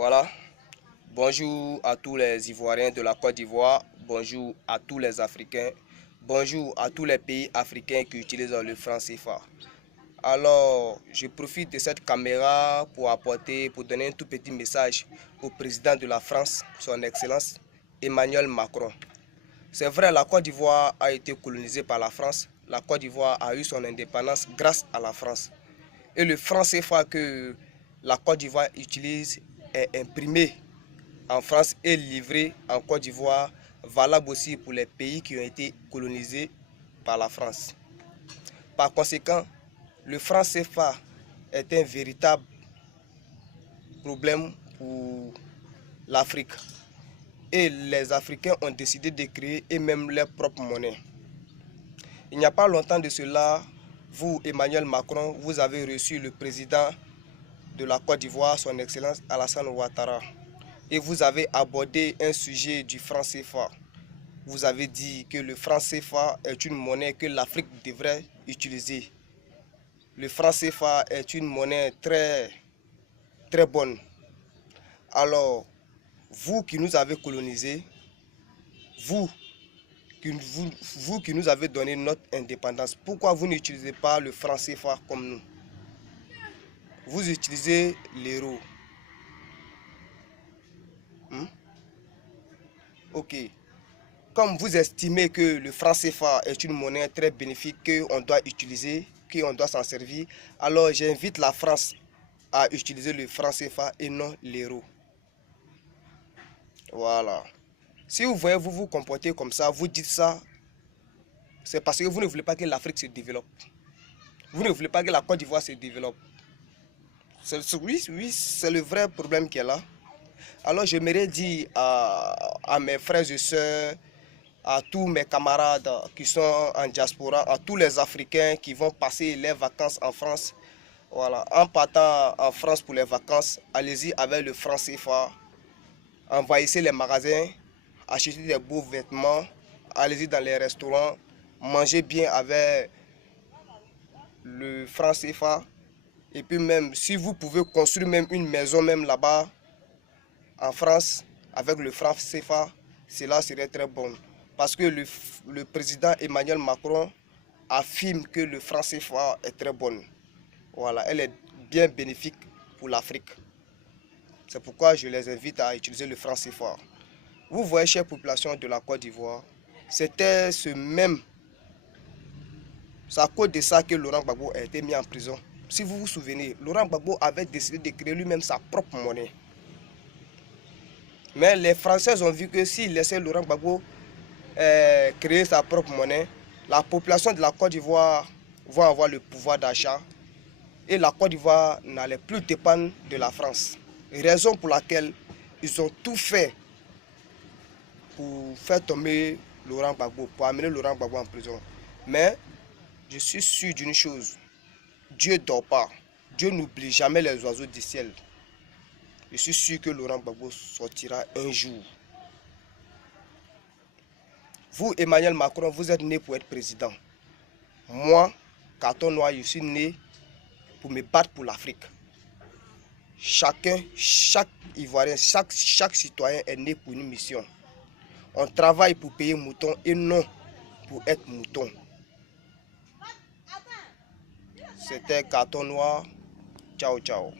Voilà. Bonjour à tous les Ivoiriens de la Côte d'Ivoire. Bonjour à tous les Africains. Bonjour à tous les pays africains qui utilisent le franc CFA. Alors, je profite de cette caméra pour donner un tout petit message au président de la France, son Excellence Emmanuel Macron. C'est vrai, la Côte d'Ivoire a été colonisée par la France. La Côte d'Ivoire a eu son indépendance grâce à la France. Et le franc CFA que la Côte d'Ivoire utilise est imprimé en France et livré en Côte d'Ivoire, valable aussi pour les pays qui ont été colonisés par la France. Par conséquent, le franc CFA est un véritable problème pour l'Afrique. Et les Africains ont décidé de créer eux-mêmes leur propre monnaie. Il n'y a pas longtemps de cela, vous, Emmanuel Macron, vous avez reçu le président de la Côte d'Ivoire, son Excellence Alassane Ouattara. Et vous avez abordé un sujet du franc CFA. Vous avez dit que le franc CFA est une monnaie que l'Afrique devrait utiliser. Le franc CFA est une monnaie très bonne. Alors, vous qui nous avez colonisés, vous qui nous avez donné notre indépendance, pourquoi vous n'utilisez pas le franc CFA comme nous? Vous utilisez l'euro. Ok. Comme vous estimez que le franc CFA est une monnaie très bénéfique qu'on doit utiliser, qu'on doit s'en servir, alors j'invite la France à utiliser le franc CFA et non l'euro. Voilà. Si vous voyez vous comporter comme ça, vous dites ça, c'est parce que vous ne voulez pas que l'Afrique se développe. Vous ne voulez pas que la Côte d'Ivoire se développe. Oui, c'est le vrai problème qui est là. Alors j'aimerais dire à mes frères et sœurs, à tous mes camarades qui sont en diaspora, à tous les Africains qui vont passer les vacances en France. Voilà. En partant en France pour les vacances, allez-y avec le franc CFA. Envahissez les magasins, achetez des beaux vêtements, allez-y dans les restaurants, mangez bien avec le franc CFA. Et puis même, si vous pouvez construire même une maison même là-bas, en France, avec le franc CFA, cela serait très bon. Parce que le président Emmanuel Macron affirme que le franc CFA est très bon. Voilà, elle est bien bénéfique pour l'Afrique. C'est pourquoi je les invite à utiliser le franc CFA. Vous voyez, chère population de la Côte d'Ivoire, c'était c'est à cause de ça que Laurent Gbagbo a été mis en prison. Si vous vous souvenez, Laurent Gbagbo avait décidé de créer lui-même sa propre monnaie. Mais les Français ont vu que s'ils laissaient Laurent Gbagbo créer sa propre monnaie, la population de la Côte d'Ivoire va avoir le pouvoir d'achat et la Côte d'Ivoire n'allait plus dépendre de la France. Raison pour laquelle ils ont tout fait pour faire tomber Laurent Gbagbo, pour amener Laurent Gbagbo en prison. Mais je suis sûr d'une chose, Dieu ne dort pas. Dieu n'oublie jamais les oiseaux du ciel. Je suis sûr que Laurent Gbagbo sortira un jour. Vous, Emmanuel Macron, vous êtes né pour être président. Moi, Carton Noir, je suis né pour me battre pour l'Afrique. Chaque Ivoirien, chaque citoyen est né pour une mission. On travaille pour payer mouton et non pour être mouton. C'était Carton Noir. Ciao, ciao.